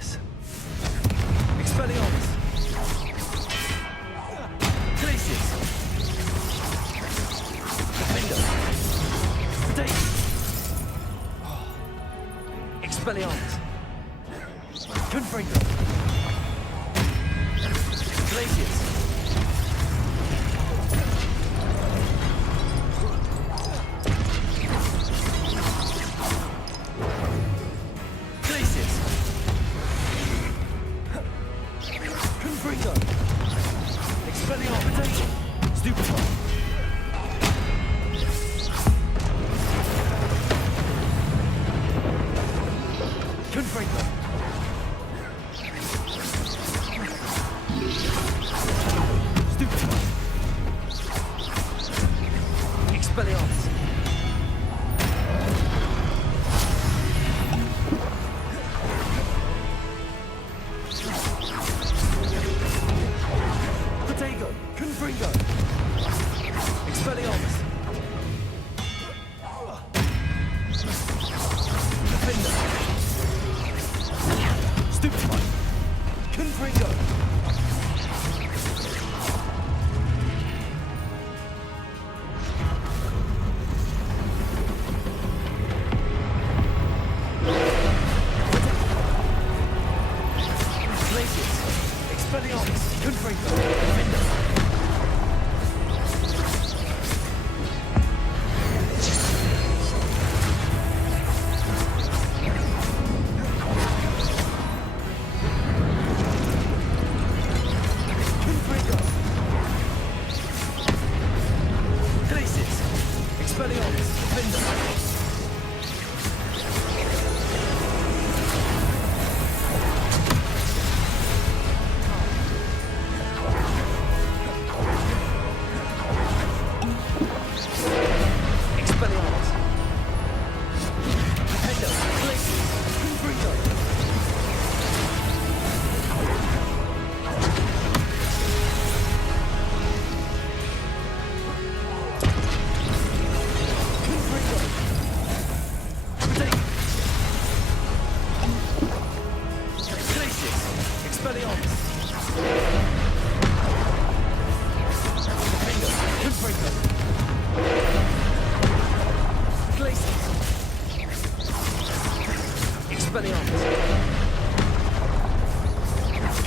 Yes. Expelliarmus. Glacius. Defender. Potato. Expelliarmus. Confringo. Glacius. Glacius. Confringo. Expelliarmus. Potato. Stupefy. Confringo. Stupefy. Expelliarmus. Potato. Confringo. Expelliarmus. Defender. Stupefy. Confringo. Glacius. Expelliarmus. Confringo. Defender. Confringo. Glacius. Expelliarmus. Defender. Expelliarmus. Defender. Glacius. Confringo. Confringo. Potato. Glacius. Expelliarmus. Defender. Confringo. Glacius. Expelliarmus.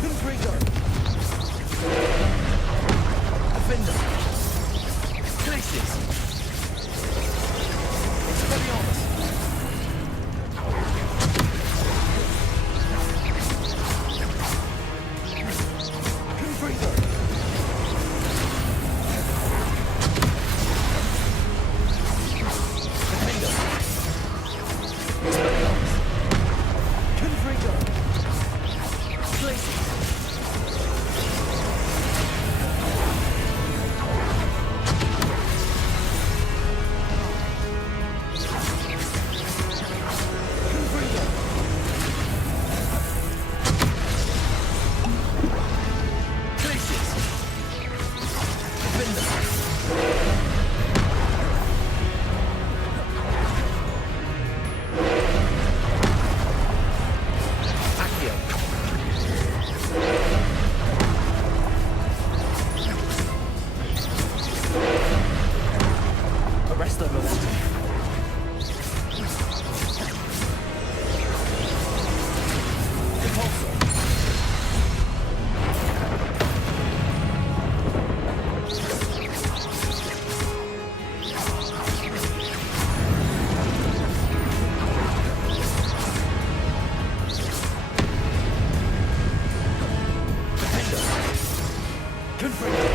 Confringo. Defender. Glacius. Expelliarmus. Confringo. Defender. Expelliarmus. Confringo. Glacius. Confringo. Glacius. Defender. Accio. Arresto momentum. Impulso. Defender. Confringo.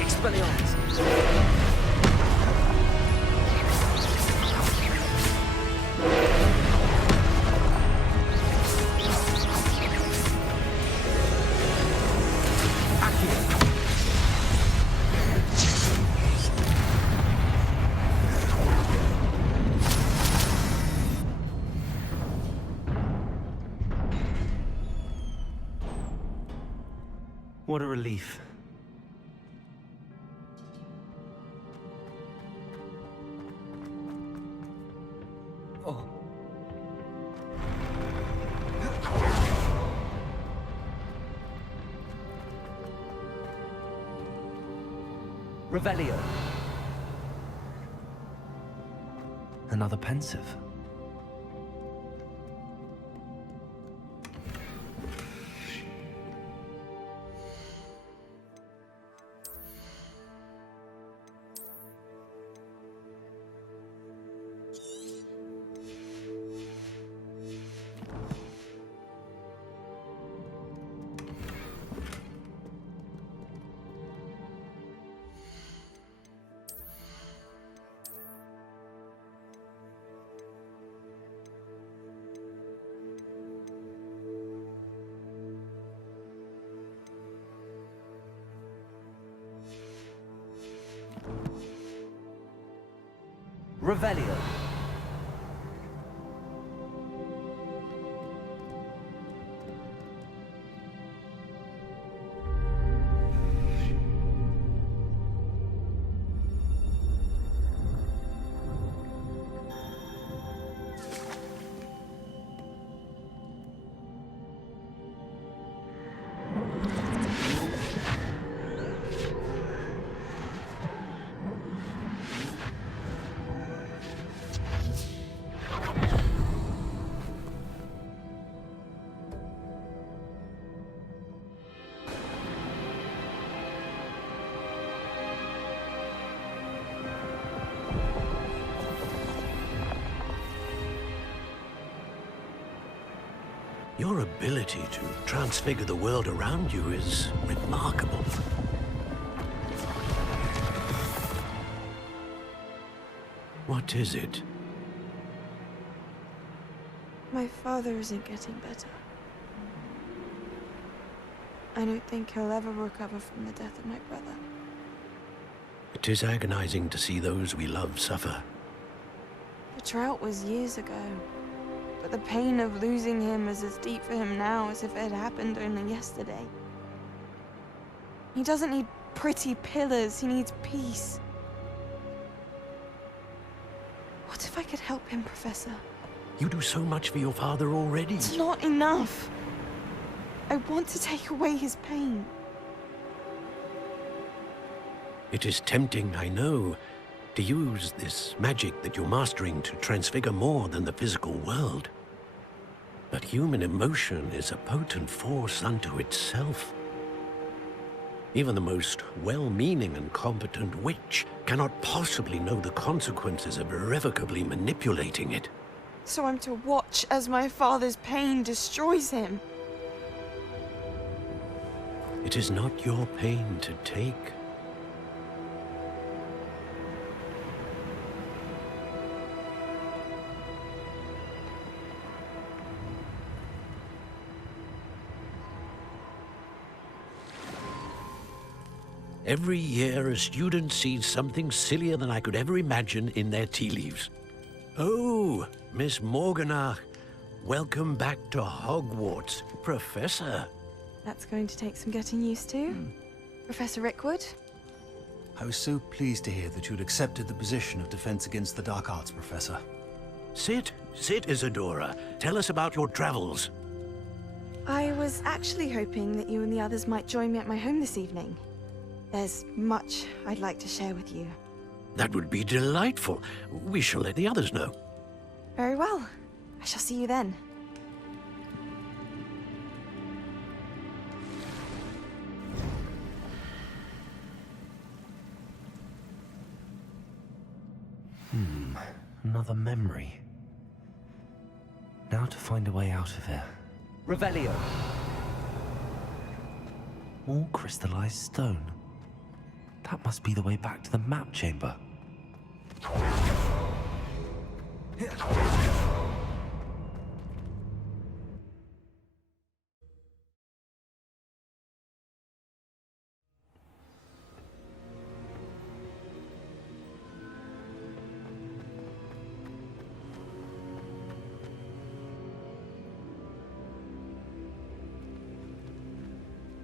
Expelliarmus. Accio. What a relief. Oh. Revelio. Another pensive. Revelio. Your ability to transfigure the world around you is remarkable. What is it? My father isn't getting better. I don't think he'll ever recover from the death of my brother. It is agonizing to see those we love suffer. The drought was years ago, but the pain of losing him is as deep for him now as if it had happened only yesterday. He doesn't need pretty pillars, he needs peace. What if I could help him, Professor? You do so much for your father already. It's not enough. I want to take away his pain. It is tempting, I know, to use this magic that you're mastering to transfigure more than the physical world. But human emotion is a potent force unto itself. Even the most well-meaning and competent witch cannot possibly know the consequences of irrevocably manipulating it. So I'm to watch as my father's pain destroys him. It is not your pain to take. Every year, a student sees something sillier than I could ever imagine in their tea leaves. Oh, Miss Morganach, welcome back to Hogwarts, Professor. That's going to take some getting used to. Professor Rickwood? I was so pleased to hear that you'd accepted the position of Defense Against the Dark Arts, Professor. Sit, Isadora. Tell us about your travels. I was actually hoping that you and the others might join me at my home this evening. There's much I'd like to share with you. That would be delightful. We shall let the others know. Very well. I shall see you then. Another memory. Now to find a way out of here. Revelio. More crystallized stone. That must be the way back to the map chamber.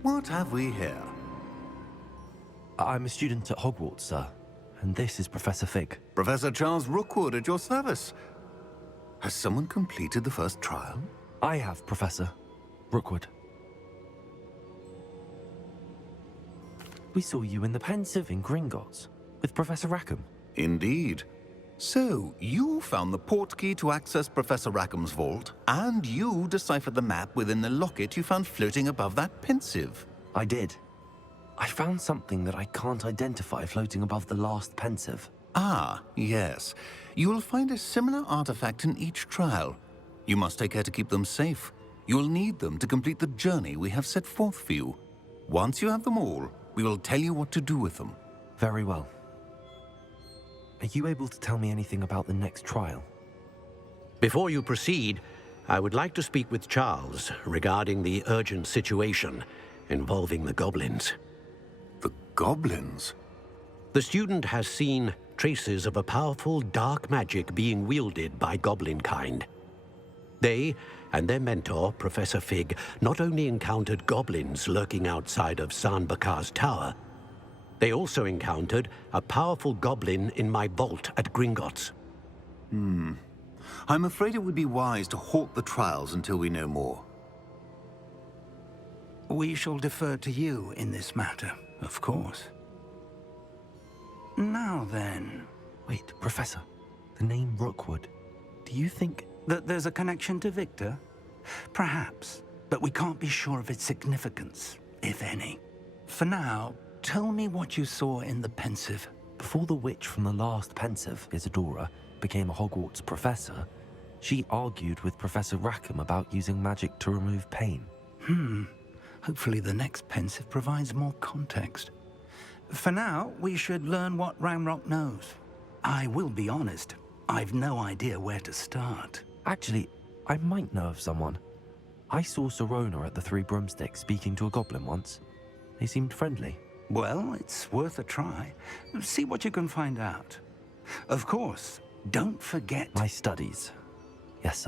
What have we here? I'm a student at Hogwarts, sir. And this is Professor Fig. Professor Charles Rookwood at your service. Has someone completed the first trial? I have, Professor Rookwood. We saw you in the Pensive in Gringotts with Professor Rackham. Indeed. So, you found the portkey to access Professor Rackham's vault, and you deciphered the map within the locket you found floating above that Pensive. I did. I found something that I can't identify floating above the last Pensive. Ah, yes. You will find a similar artifact in each trial. You must take care to keep them safe. You'll need them to complete the journey we have set forth for you. Once you have them all, we will tell you what to do with them. Very well. Are you able to tell me anything about the next trial? Before you proceed, I would like to speak with Charles regarding the urgent situation involving the goblins. The goblins? The student has seen traces of a powerful dark magic being wielded by goblin kind. They and their mentor, Professor Fig, not only encountered goblins lurking outside of San Bakar's tower, they also encountered a powerful goblin in my vault at Gringotts. I'm afraid it would be wise to halt the trials until we know more. We shall defer to you in this matter, of course. Now then, Wait, Professor. The name Rookwood. Do you think... that there's a connection to Victor? Perhaps, but we can't be sure of its significance, if any. For now, tell me what you saw in the Pensive. Before the witch from the last Pensive, Isadora, became a Hogwarts professor, she argued with Professor Rackham about using magic to remove pain. Hopefully the next Pensive provides more context. For now, we should learn what Ranrock knows. I will be honest, I've no idea where to start. Actually, I might know of someone. I saw Serona at the Three Broomsticks speaking to a goblin once. They seemed friendly. Well, it's worth a try. See what you can find out. Of course, don't forget... My studies. Yes,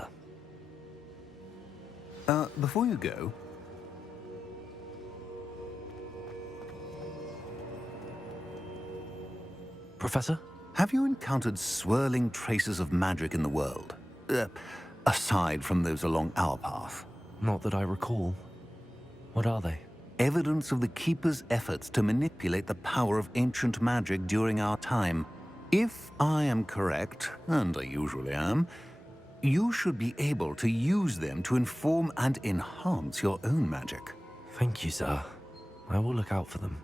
sir. Before you go... Professor? Have you encountered swirling traces of magic in the world? Aside from those along our path. Not that I recall. What are they? Evidence of the Keeper's efforts to manipulate the power of ancient magic during our time. If I am correct, and I usually am, you should be able to use them to inform and enhance your own magic. Thank you, sir. I will look out for them.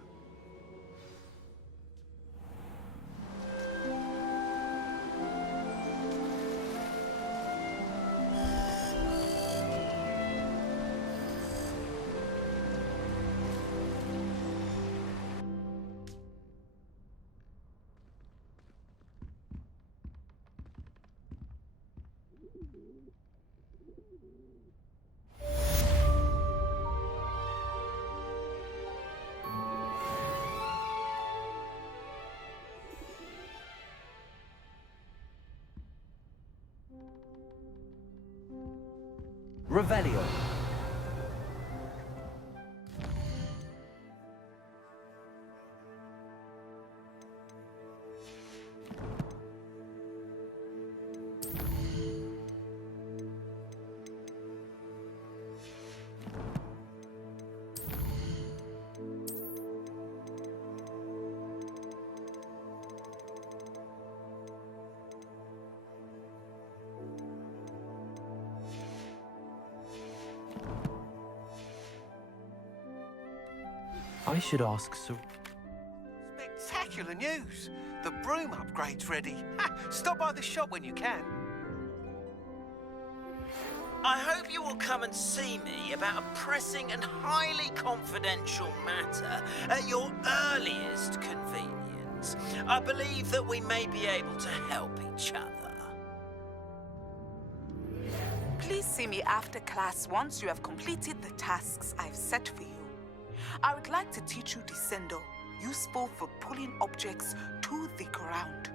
Revelio. I should ask Sir... Spectacular news! The broom upgrade's ready. Stop by the shop when you can. I hope you will come and see me about a pressing and highly confidential matter at your earliest convenience. I believe that we may be able to help each other. Please see me after class once you have completed the tasks I've set for you. I would like to teach you Descendo, useful for pulling objects to the ground.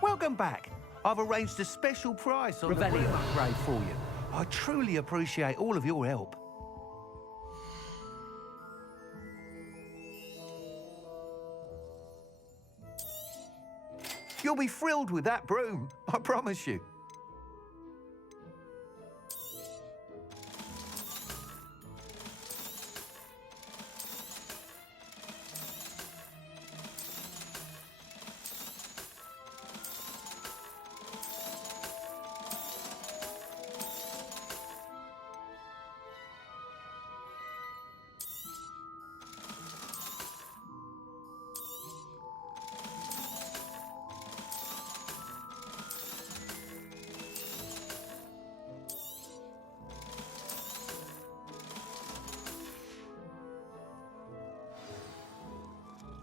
Welcome back. I've arranged a special price on the Revelio. broom upgrade for you. I truly appreciate all of your help. You'll be thrilled with that broom, I promise you.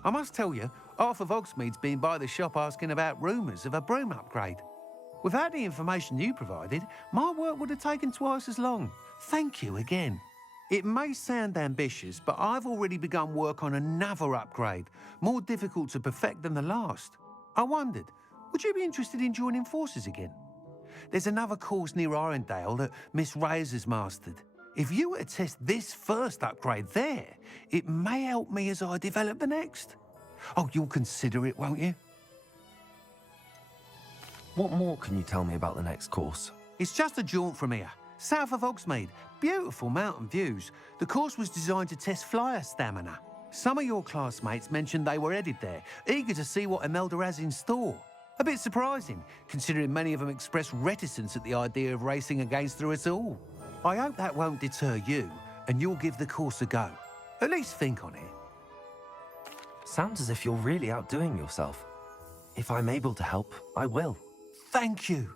I must tell you, half of Hogsmeade's been by the shop asking about rumours of a broom upgrade. Without the information you provided, my work would have taken twice as long. Thank you again. It may sound ambitious, but I've already begun work on another upgrade, more difficult to perfect than the last. I wondered, would you be interested in joining forces again? There's another course near Arendelle that Miss Reyes has mastered. If you were to test this first upgrade there, it may help me as I develop the next. Oh, you'll consider it, won't you? What more can you tell me about the next course? It's just a jaunt from here, south of Hogsmeade. Beautiful mountain views. The course was designed to test flyer stamina. Some of your classmates mentioned they were headed there, eager to see what Imelda has in store. A bit surprising, considering many of them expressed reticence at the idea of racing against her at all. I hope that won't deter you, and you'll give the course a go. At least think on it. Sounds as if you're really outdoing yourself. If I'm able to help, I will. Thank you.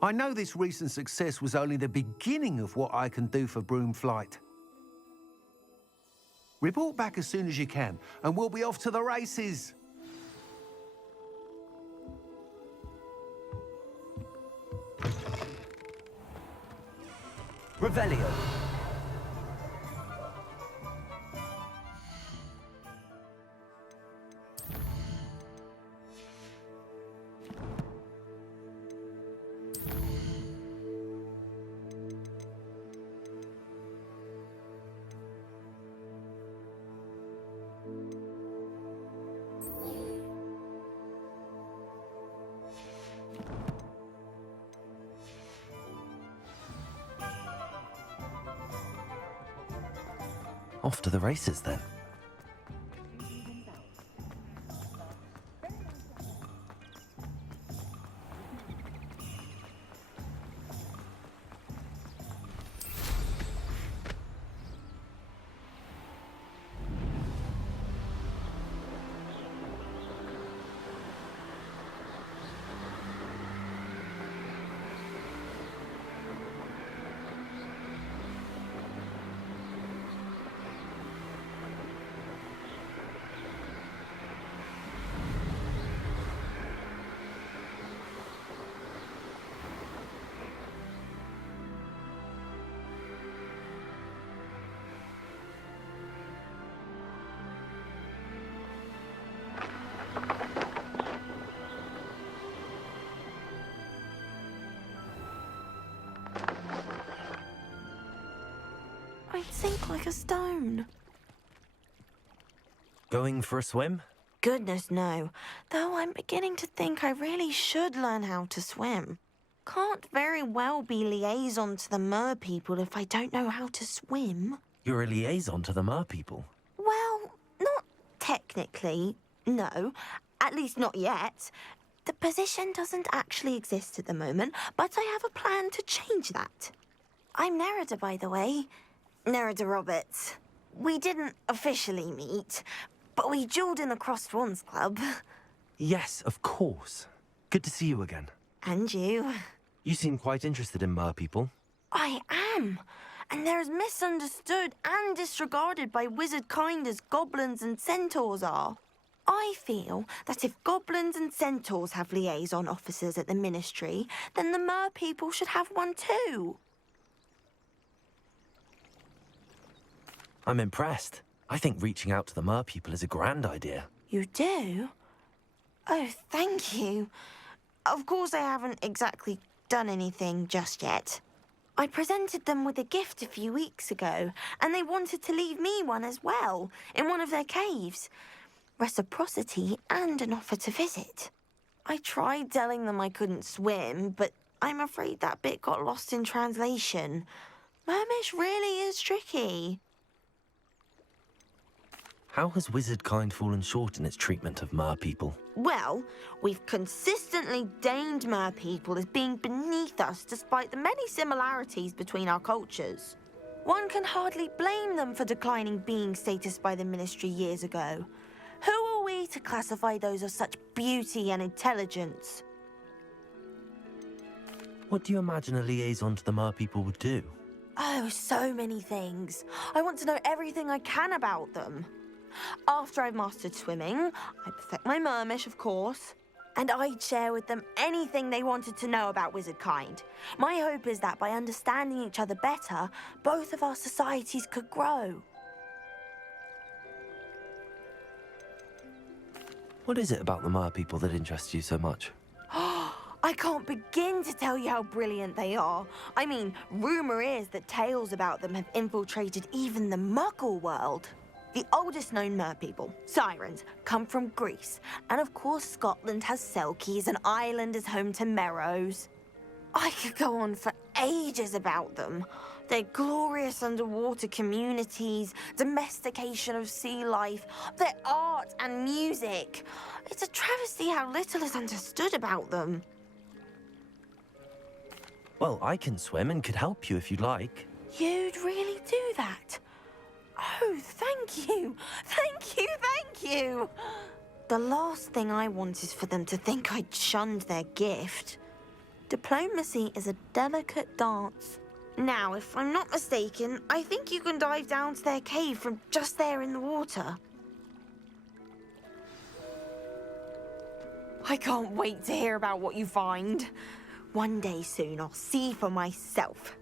I know this recent success was only the beginning of what I can do for Broomflight. Report back as soon as you can, and we'll be off to the races. Revelio. Off to the races then. I'd sink like a stone. Going for a swim? Goodness, no. Though I'm beginning to think I really should learn how to swim. Can't very well be liaison to the mer people if I don't know how to swim. You're a liaison to the mer people. Well, not technically, no. At least not yet. The position doesn't actually exist at the moment, but I have a plan to change that. I'm Nerida, by the way. Nerida Roberts. We didn't officially meet, but we duelled in the Crossed Wands Club. Yes, of course. Good to see you again. And you. You seem quite interested in mer people. I am. and they're as misunderstood and disregarded by wizard kind as goblins and centaurs are. I feel that if goblins and centaurs have liaison officers at the Ministry, then the mer people should have one too. I'm impressed. I think reaching out to the mer people is a grand idea. You do? Oh, thank you. Of course I haven't exactly done anything just yet. I presented them with a gift a few weeks ago, and they wanted to leave me one as well, in one of their caves. Reciprocity and an offer to visit. I tried telling them I couldn't swim, but I'm afraid that bit got lost in translation. Mermish really is tricky. How has wizard kind fallen short in its treatment of mer people? Well, we've consistently deigned mer people as being beneath us despite the many similarities between our cultures. One can hardly blame them for declining being status by the Ministry years ago. Who are we to classify those of such beauty and intelligence? What do you imagine a liaison to the mer people would do? Oh, so many things. I want to know everything I can about them. After I've mastered swimming, I perfect my mermish, of course, and I'd share with them anything they wanted to know about wizard kind. My hope is that by understanding each other better, both of our societies could grow. What is it about the mer people that interests you so much? I can't begin to tell you how brilliant they are. I mean, rumour is that tales about them have infiltrated even the Muggle world. The oldest known mer people, sirens, come from Greece. And of course Scotland has Selkies and Ireland is home to Merrows. I could go on for ages about them. Their glorious underwater communities, domestication of sea life, their art and music. It's a travesty how little is understood about them. Well, I can swim and could help you if you'd like. You'd really do that? Oh, thank you. Thank you, thank you. The last thing I want is for them to think I'd shunned their gift. Diplomacy is a delicate dance. Now, if I'm not mistaken, I think you can dive down to their cave from just there in the water. I can't wait to hear about what you find. One day soon, I'll see for myself.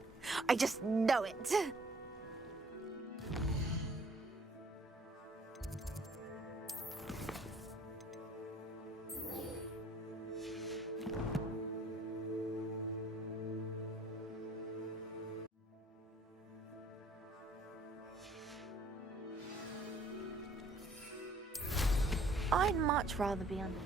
I just know it. I'd much rather be under...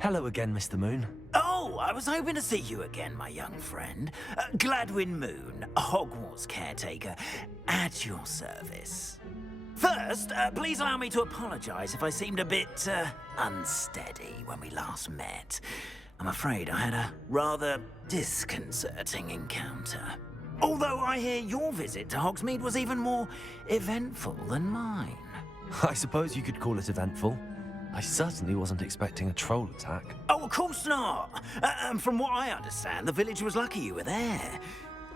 Hello again, Mr. Moon. Oh, I was hoping to see you again, my young friend. Gladwin Moon, Hogwarts caretaker, at your service. First, please allow me to apologize if I seemed a bit, unsteady when we last met. I'm afraid I had a rather disconcerting encounter. Although I hear your visit to Hogsmeade was even more eventful than mine. I suppose you could call it eventful. I certainly wasn't expecting a troll attack. Oh, of course not. From what I understand, the village was lucky you were there.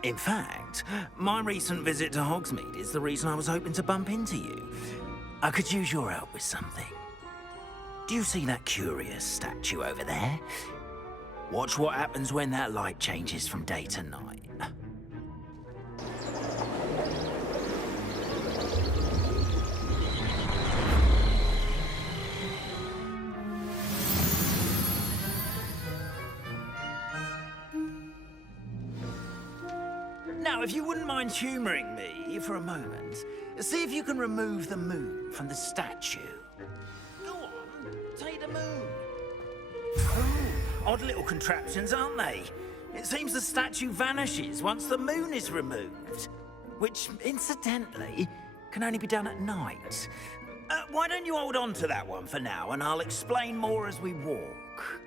In fact, my recent visit to Hogsmeade is the reason I was hoping to bump into you. I could use your help with something. Do you see that curious statue over there? Watch what happens when that light changes from day to night. Now Now, if you wouldn't mind humouring me for a moment, see if you can remove the moon from the statue. Go on, take the moon. Oh, odd little contraptions, aren't they? It seems the statue vanishes once the moon is removed, which, incidentally, can only be done at night. Why don't you hold on to that one for now, and I'll explain more as we walk.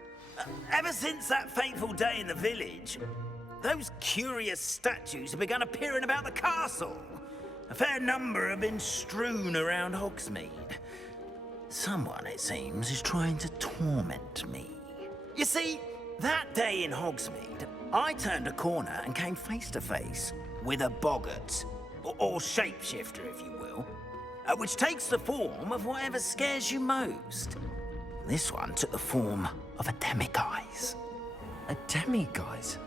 Ever since that fateful day in the village, those curious statues have begun appearing about the castle. A fair number have been strewn around Hogsmeade. Someone, it seems, is trying to torment me. You see, that day in Hogsmeade, I turned a corner and came face to face with a boggart, or shapeshifter, if you will, which takes the form of whatever scares you most. This one took the form of a demiguise. A demiguise?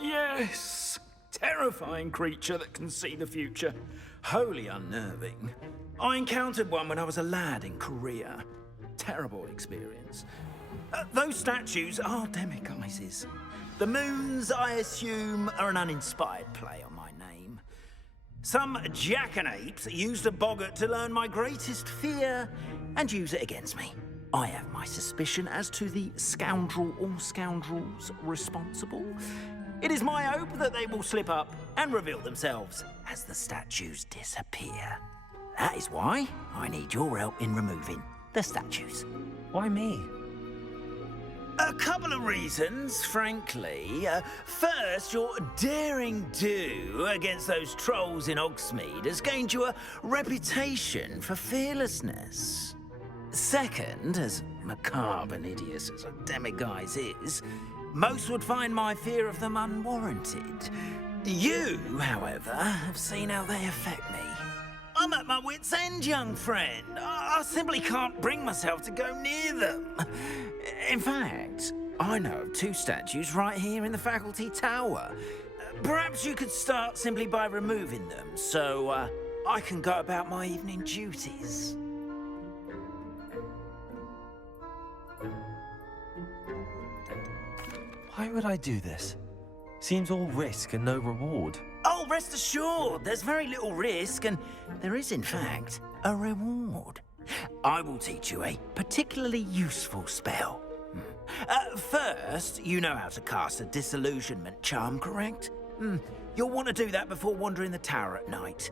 Yes! Terrifying creature that can see the future. Wholly unnerving. I encountered one when I was a lad in Korea. Terrible experience. Those statues are demiguises. The moons, I assume, are an uninspired play on my name. Some jackanapes used a boggart to learn my greatest fear and use it against me. I have my suspicion as to the scoundrel or scoundrels responsible. It is my hope that they will slip up and reveal themselves as the statues disappear. That is why I need your help in removing the statues. Why me? A couple of reasons, frankly. First, your daring do against those trolls in Hogsmeade has gained you a reputation for fearlessness. Second, as macabre and hideous as a demiguise is, most would find my fear of them unwarranted. You, however, have seen how they affect me. I'm at my wit's end, young friend. I simply can't bring myself to go near them. In fact, I know of two statues right here in the faculty tower. Perhaps you could start simply by removing them, so I can go about my evening duties. Why would I do this? Seems all risk and no reward. Oh, rest assured, there's very little risk, and there is, in fact, a reward. I will teach you a particularly useful spell. First, you know how to cast a disillusionment charm, correct? You'll want to do that before wandering the tower at night.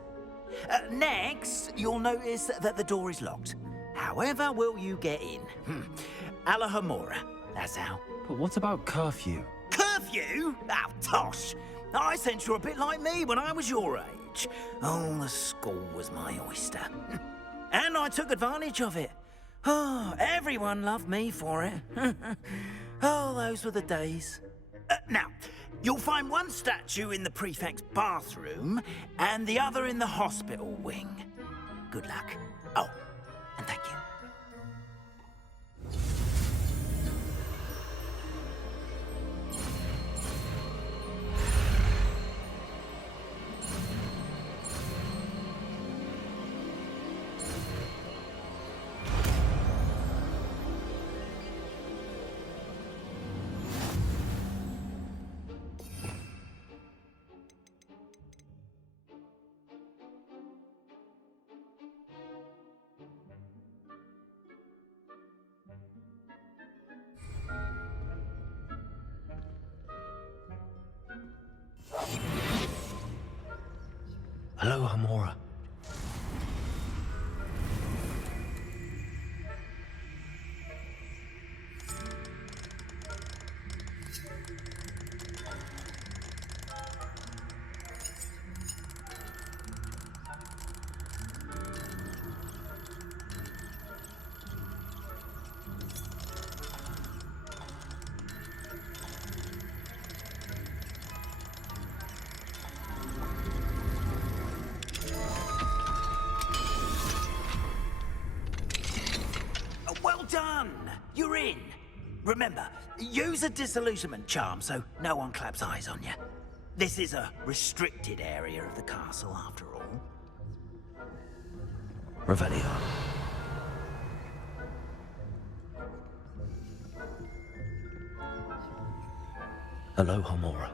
Next, you'll notice that the door is locked. However will you get in? Alahomora, that's how. But what about curfew? Curfew? Oh, tosh. I sense you're a bit like me when I was your age. Oh, the school was my oyster. And I took advantage of it. Oh, everyone loved me for it. Oh, those were the days. Now, you'll find one statue in the prefect's bathroom and the other in the hospital wing. Good luck. Oh, and thank you. Hello, Hamora. Well done! You're in. Remember, use a disillusionment charm so no one claps eyes on you. This is a restricted area of the castle, after all. Revelio. Hello, Hamora.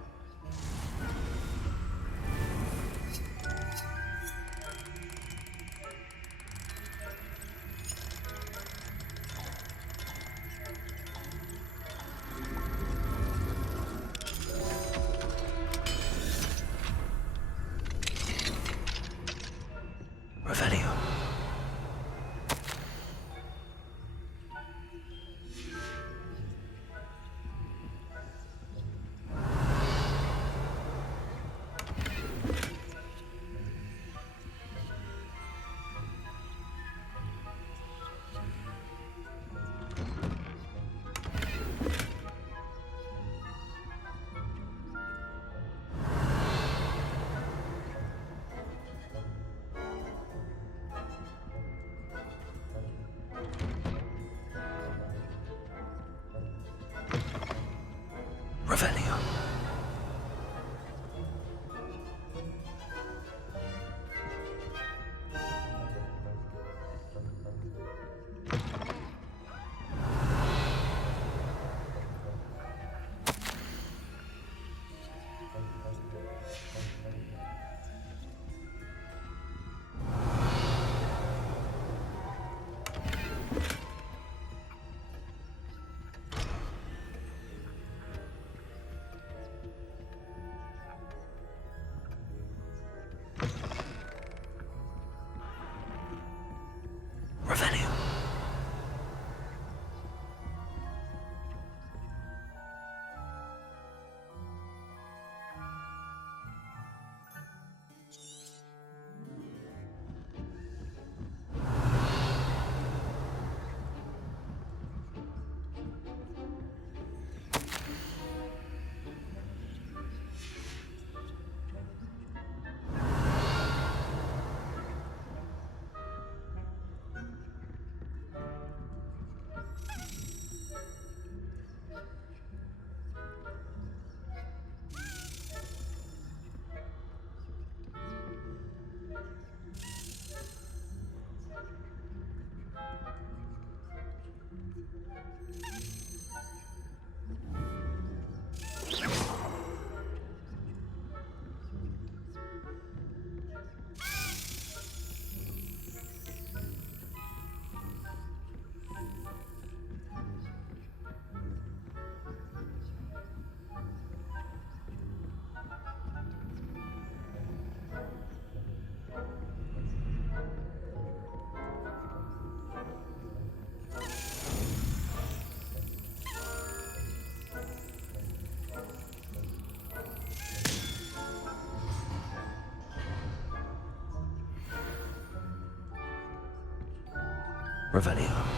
Revelio.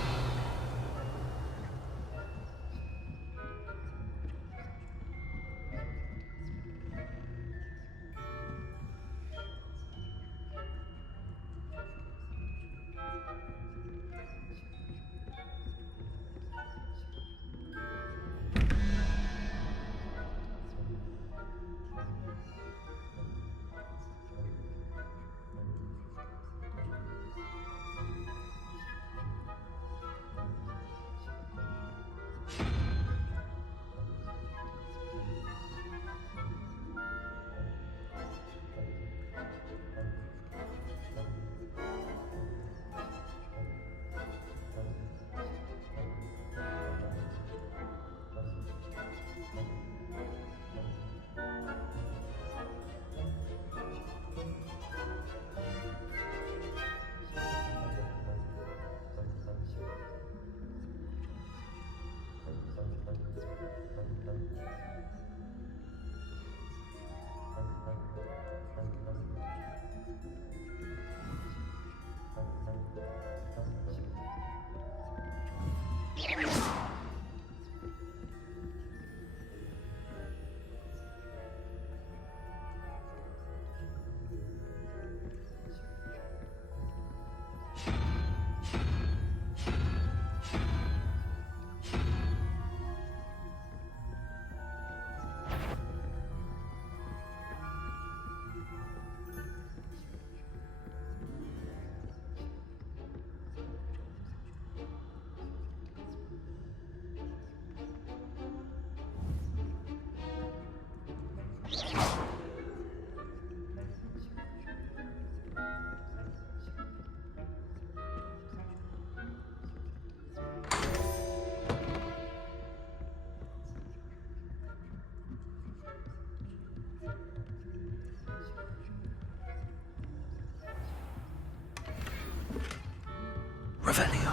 Revelio.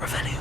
Revelio.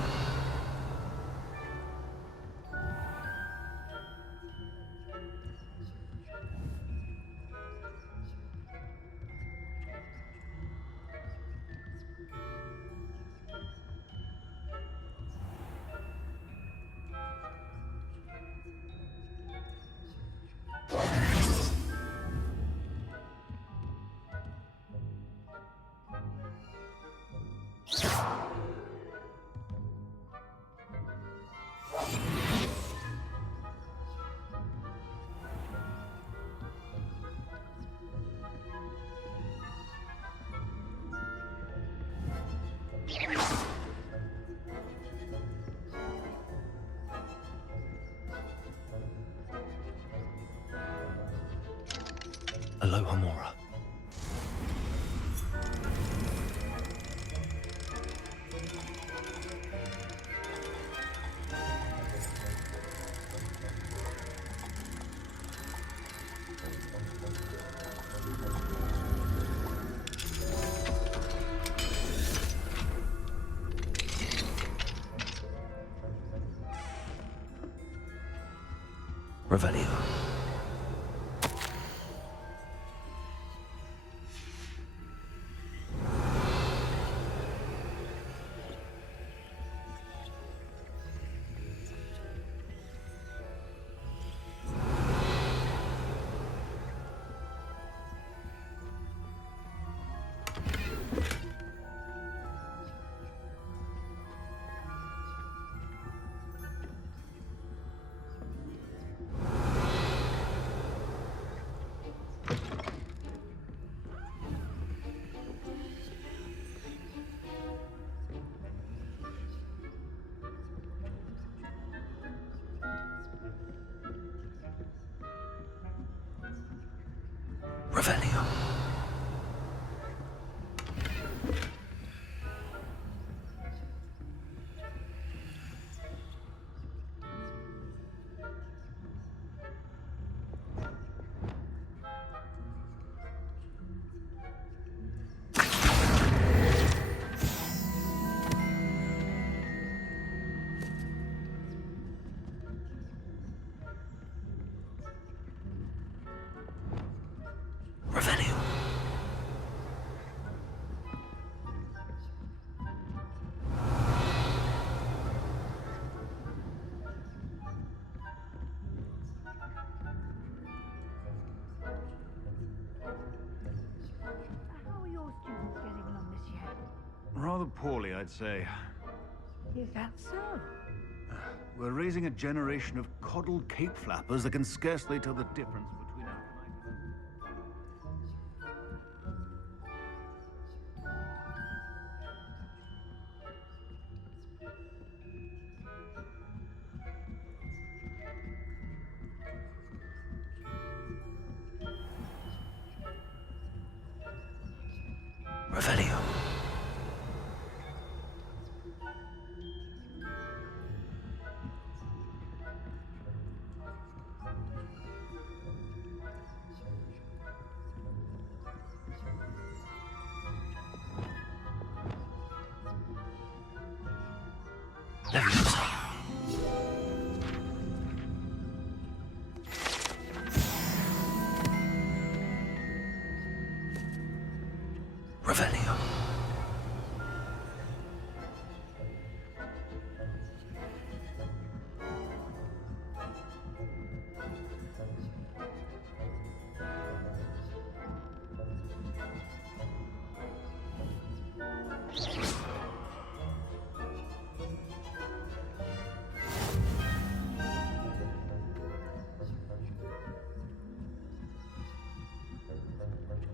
Aloha Mora. Revelio. Rather poorly, I'd say. Is that so? We're raising a generation of coddled cape flappers that can scarcely tell the difference between Revelio. Leviosa. Revelio.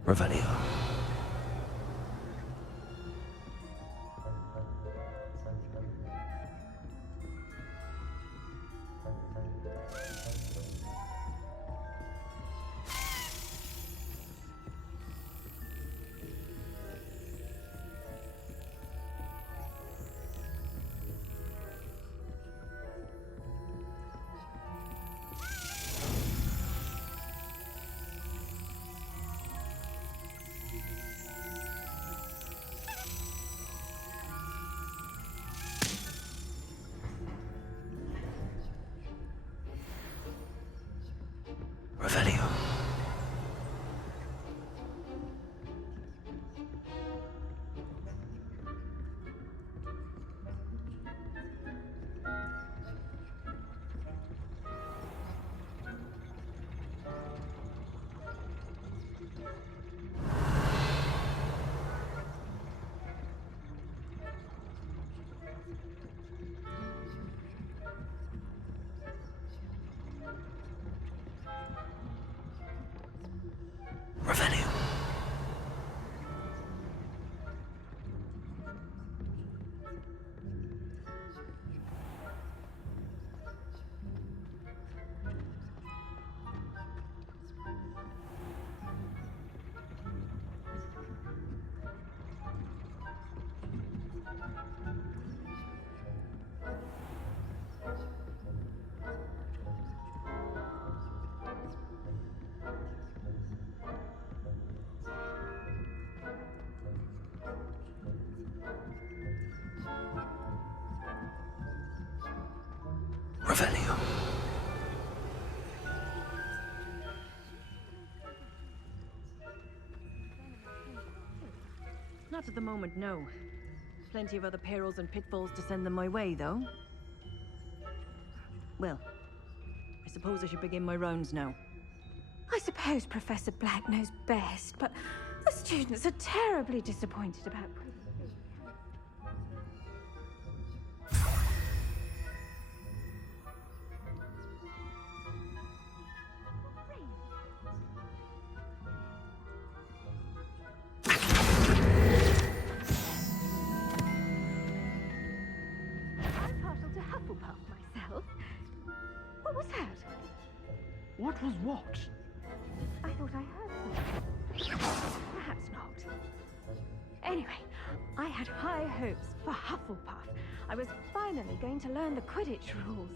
Revelio. Revelio. Revelio. Revelio. Not at the moment, no. Plenty of other perils and pitfalls to send them my way, though. Well, I suppose I should begin my rounds now. I suppose Professor Black knows best, but the students are terribly disappointed about I'm partial to Hufflepuff myself. What was that? What was what? I thought I heard something. Perhaps not. Anyway, I had high hopes for Hufflepuff. I was finally going to learn the Quidditch rules.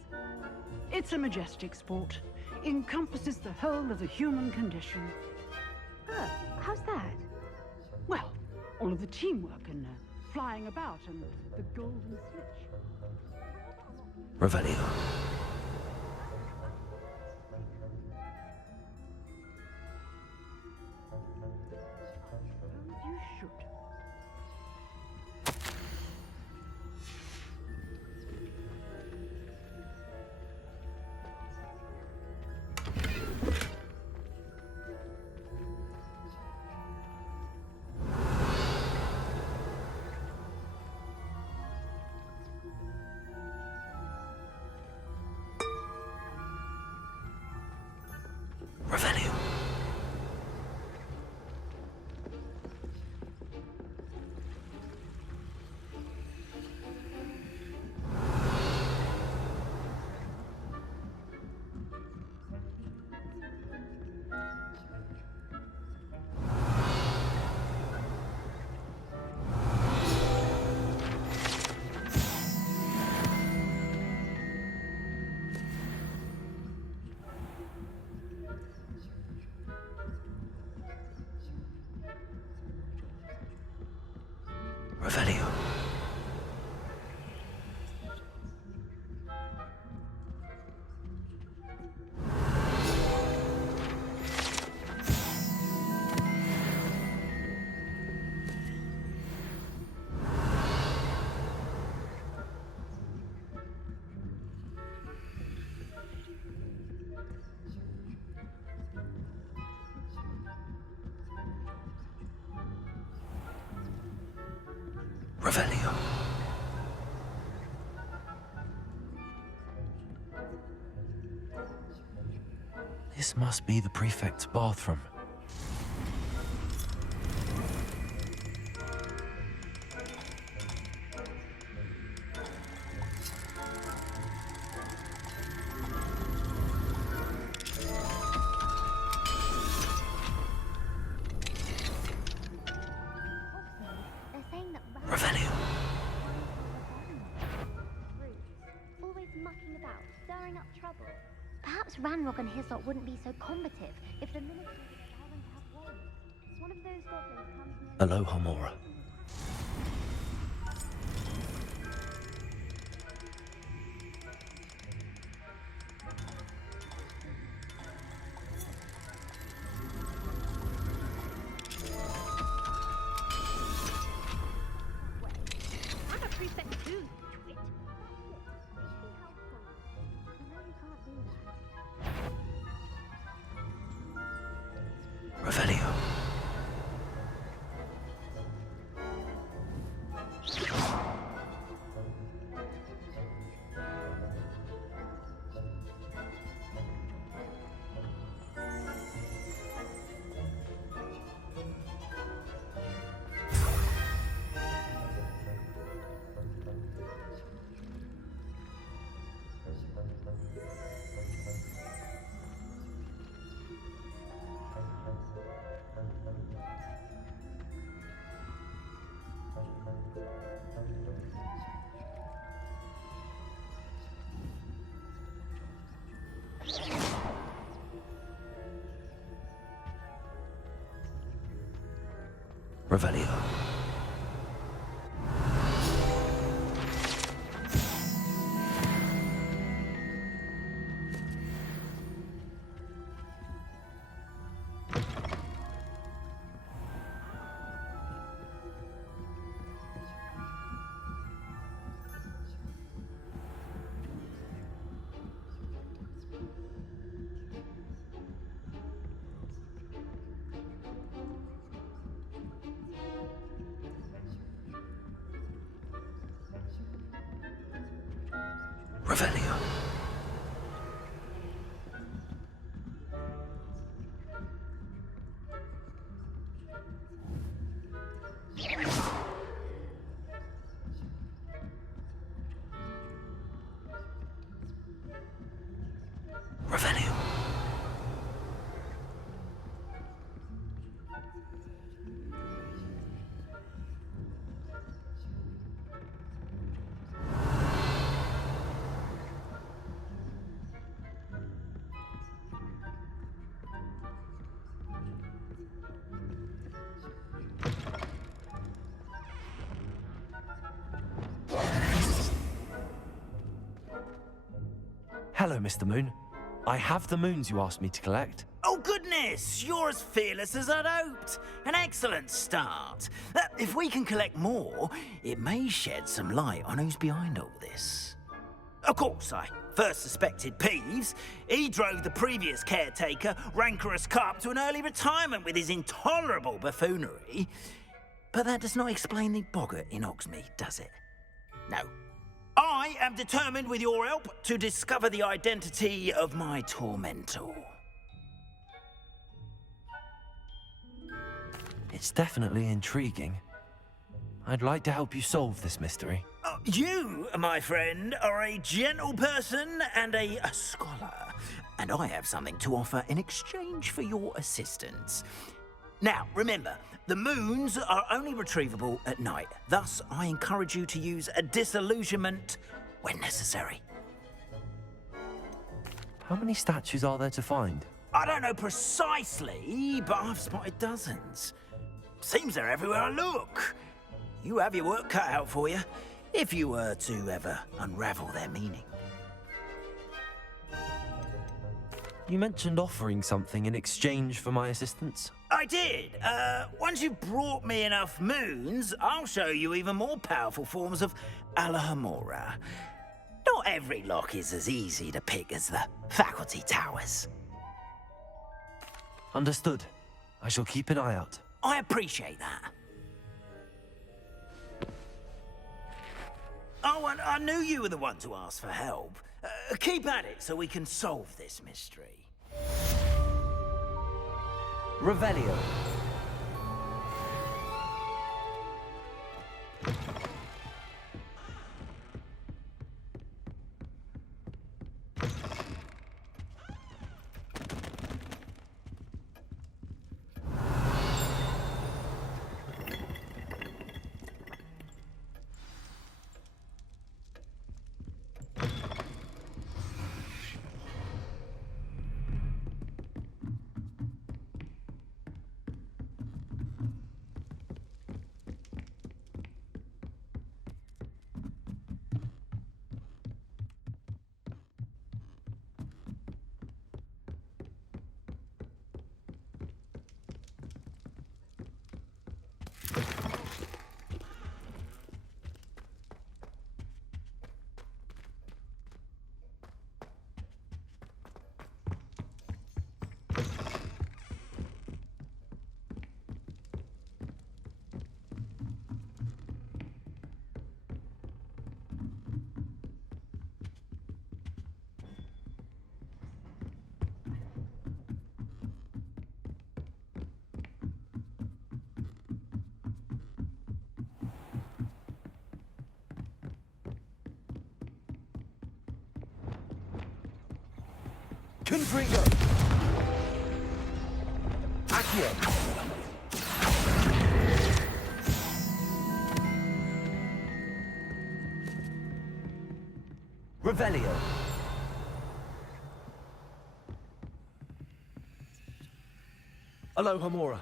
It's a majestic sport. Encompasses the whole of the human condition. Oh, how's that? Well, all of the teamwork and flying about and the golden switch. Revelio. You should. Revelio. Revelio. This must be the prefect's bathroom. They're saying that Revelio. always mucking about, stirring up trouble. Perhaps Ranrock and his lot wouldn't be so combative if the minister would allow them to have wands. One of those goblins comes near. Aloha, Mora. I'm a prefect too, twit. Revelio. Revelio. Revelio. Revelio. Hello, Mr. Moon. I have the moons you asked me to collect. Oh, goodness! You're as fearless as I'd hoped. An excellent start. If we can collect more, it may shed some light on who's behind all this. Of course, I first suspected Peeves. He drove the previous caretaker, Rancorous Carp, to an early retirement with his intolerable buffoonery. But that does not explain the boggart in Hogsmeade, does it? No. I am determined, with your help, to discover the identity of my tormentor. It's definitely intriguing. I'd like to help you solve this mystery. You, my friend, are a gentle person and a scholar, and I have something to offer in exchange for your assistance. Now, remember, the moons are only retrievable at night. Thus, I encourage you to use a disillusionment when necessary. How many statues are there to find? I don't know precisely, but I've spotted dozens. Seems they're everywhere I look. you have your work cut out for you, if you were to ever unravel their meaning. You mentioned offering something in exchange for my assistance. I did. Once you've brought me enough moons, I'll show you even more powerful forms of Alohomora. Not every lock is as easy to pick as the faculty towers. Understood. I shall keep an eye out. I appreciate that. Oh, and I knew you were the one to ask for help. Keep at it so we can solve this mystery. Revelio. Confringo. Accio. Revelio. Alohomora.